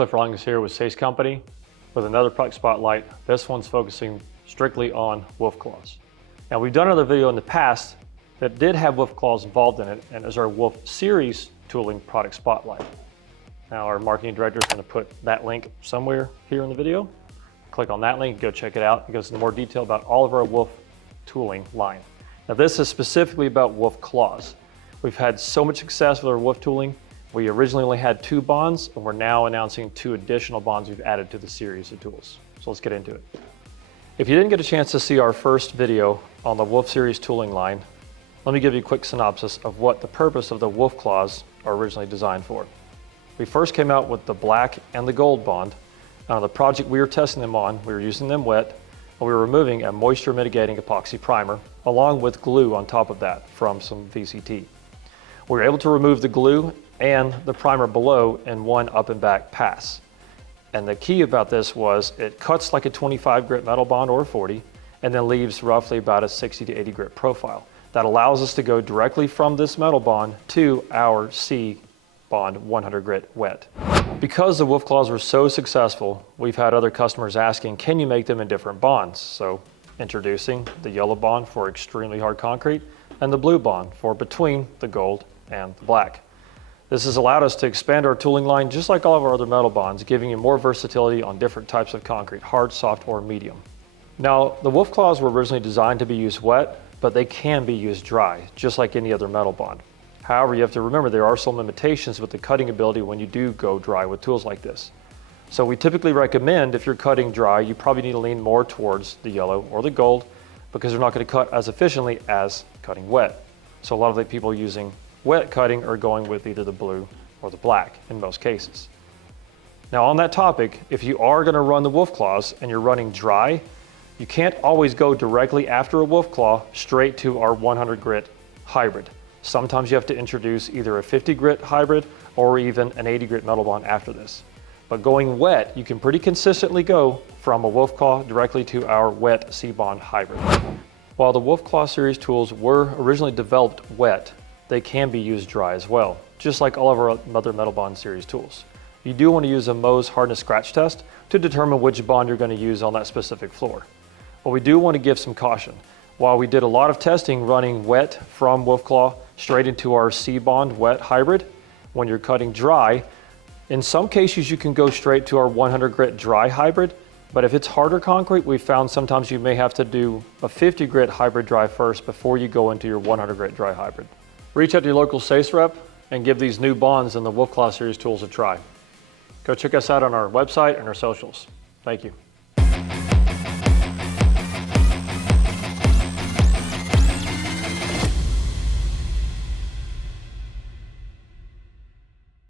Clif Rawlings here with Sace Company with another product spotlight. This one's focusing strictly on Wulf claws. Now we've done another video in the past that did have Wulf claws involved in it, and is our Wulf series tooling product spotlight. Now our marketing director is going to put that link somewhere here in the video. Click on that link, go check it out. It goes into more detail about all of our Wulf tooling line. Now this is specifically about Wulf claws. We've had so much success with our Wulf tooling. We originally only had 2 bonds, and we're now announcing 2 additional bonds we've added to the series of tools. So let's get into it. If you didn't get a chance to see our first video on the Wulf series tooling line, let me give you a quick synopsis of what the purpose of the Wulf claws are originally designed for. We first came out with the black and the gold bond. On the project we were testing them on, we were using them wet, and we were removing a moisture mitigating epoxy primer along with glue on top of that from some VCT. We were able to remove the glue and the primer below in one up and back pass. And the key about this was it cuts like a 25 grit metal bond or 40, and then leaves roughly about a 60 to 80 grit profile. That allows us to go directly from this metal bond to our C bond 100 grit wet. Because the Wulf claws were so successful, we've had other customers asking, can you make them in different bonds? So introducing the yellow bond for extremely hard concrete and the blue bond for between the gold and the black. This has allowed us to expand our tooling line just like all of our other metal bonds, giving you more versatility on different types of concrete, hard, soft, or medium. Now, the Wulf claws were originally designed to be used wet, but they can be used dry, just like any other metal bond. However, you have to remember there are some limitations with the cutting ability when you do go dry with tools like this. So we typically recommend if you're cutting dry, you probably need to lean more towards the yellow or the gold because they're not going to cut as efficiently as cutting wet. So a lot of the people using wet cutting are going with either the blue or the black in most cases. Now on that topic, if you are going to run the Wulf claws and you're running dry, you can't always go directly after a Wulf claw straight to our 100 grit hybrid. Sometimes you have to introduce either a 50 grit hybrid or even an 80 grit metal bond after this. But going wet, you can pretty consistently go from a Wulf claw directly to our wet C-bond hybrid. While the Wulf claw series tools were originally developed wet, they can be used dry as well, just like all of our other metal bond series tools. You do want to use a Mohs hardness scratch test to determine which bond you're going to use on that specific floor. But we do want to give some caution. While we did a lot of testing running wet from Wulf claw straight into our C-bond wet hybrid, when you're cutting dry, in some cases you can go straight to our 100 grit dry hybrid, but if it's harder concrete, we've found sometimes you may have to do a 50 grit hybrid dry first before you go into your 100 grit dry hybrid. Reach out to your local Sace rep and give these new bonds and the Wulf claw series tools a try. Go check us out on our website and our socials. Thank you.